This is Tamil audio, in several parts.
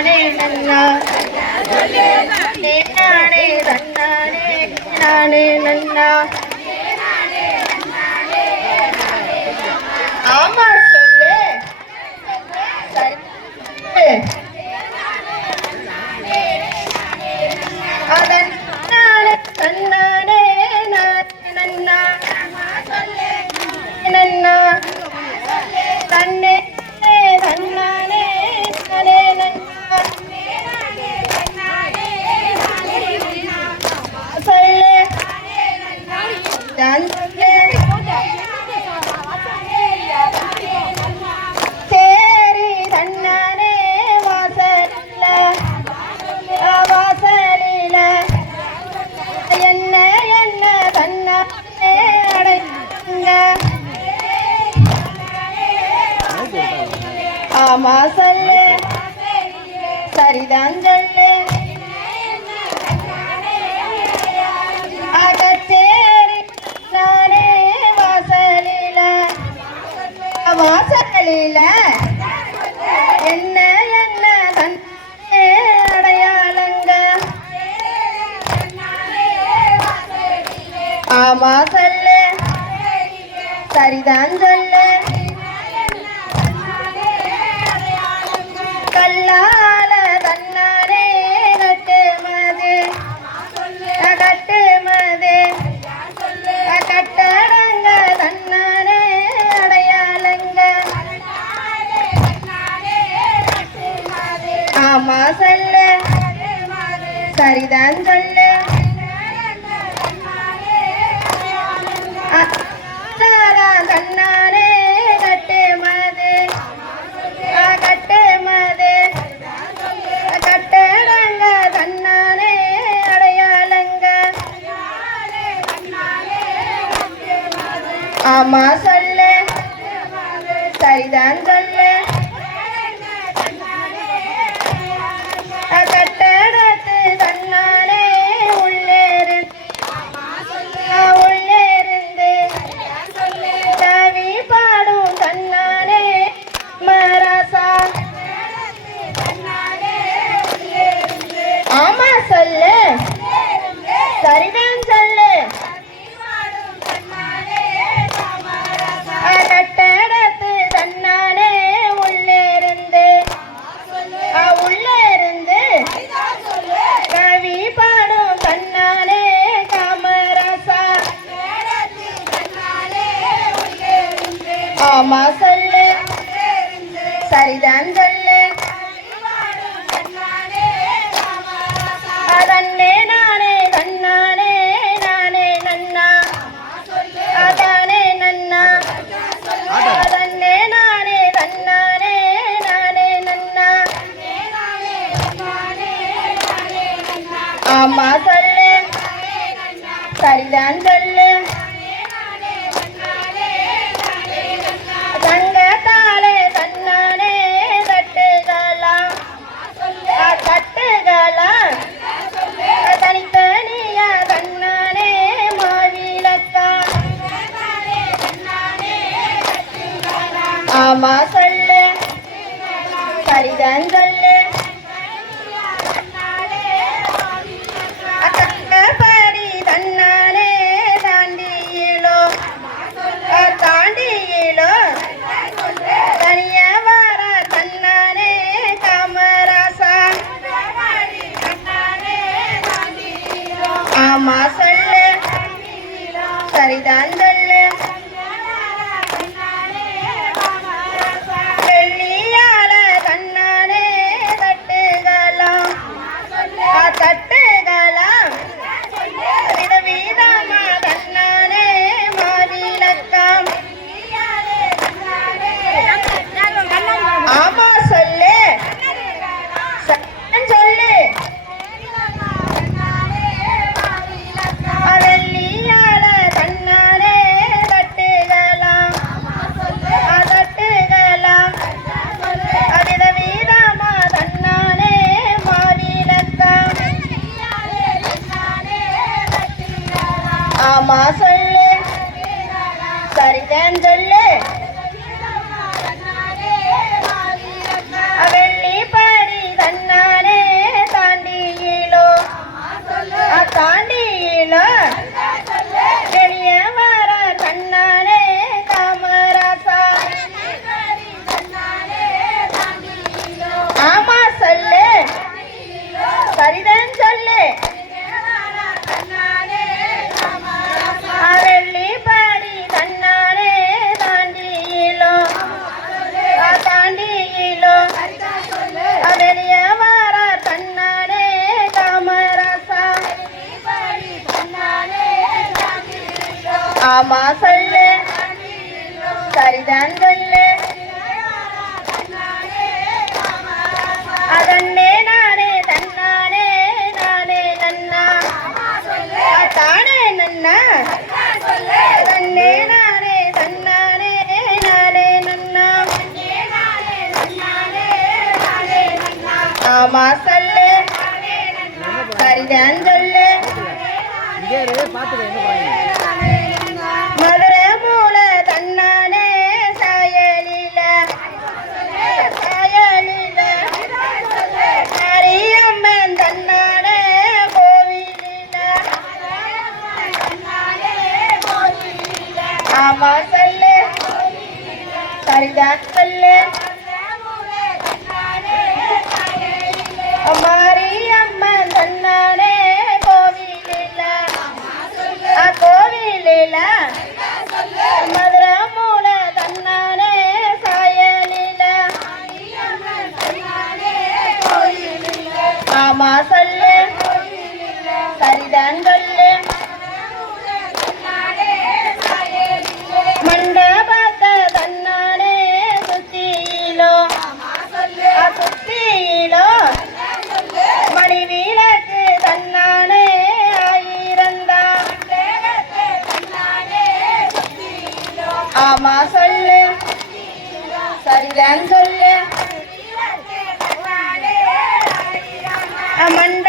தந்தானே நன்னா நானே தந்தானே தன்னே கண்களில என்ன என்ன தன்னாலே அடையாளங்க? ஆமா சொல்லு. சரிதான் சொல்லு. Amassa மாமா சொல்லு. சரிதான் சொல்லு. அத்தக்க பரி தன்னாலே தாண்டியிலோ நன்னா தன்னே நானே தன்னானே நானே நன்னா. ஆமா சொல்லு. சரிதான் அம்மா சொல்லு. சரிதான் சொல்லு. மண்டபத்த தன்னாலே சுத்தியிலோ. சுத்தியிலோ. மணி வீரக்கு தன்னாலே ஆயிரந்தா. ஆமா சொல்லு. சரிதான் common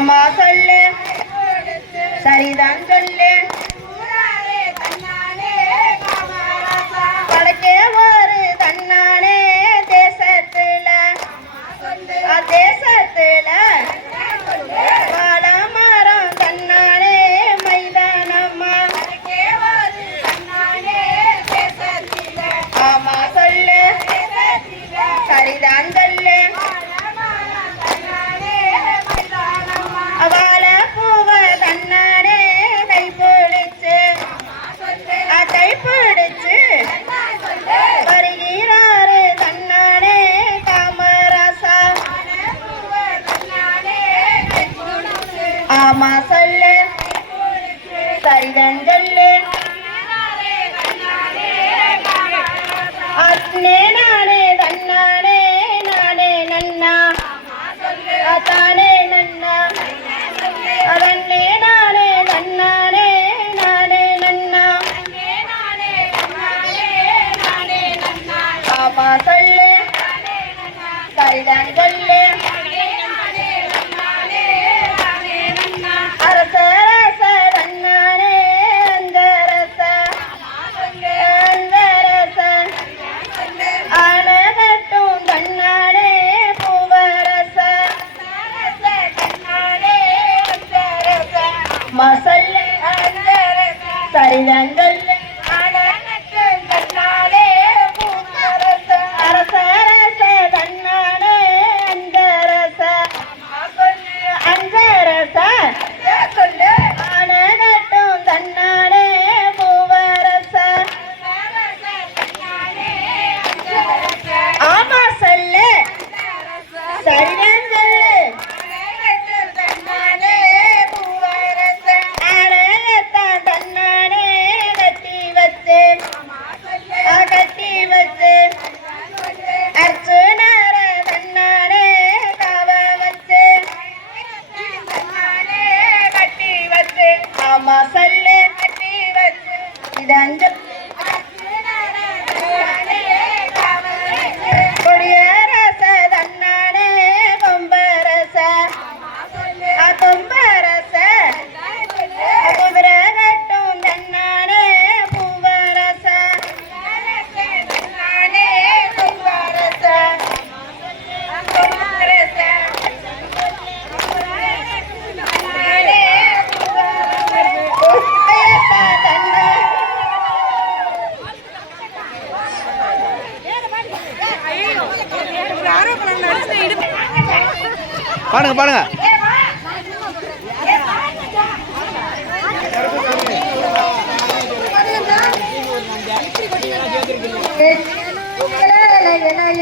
ஆமா சொல்லு. சரிதான் சொல்லு. Háganle மசல் சரிதங்கள்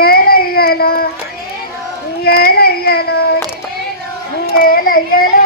ఏలయ్యలో ఏలయ్యలో ఏలయ్యలో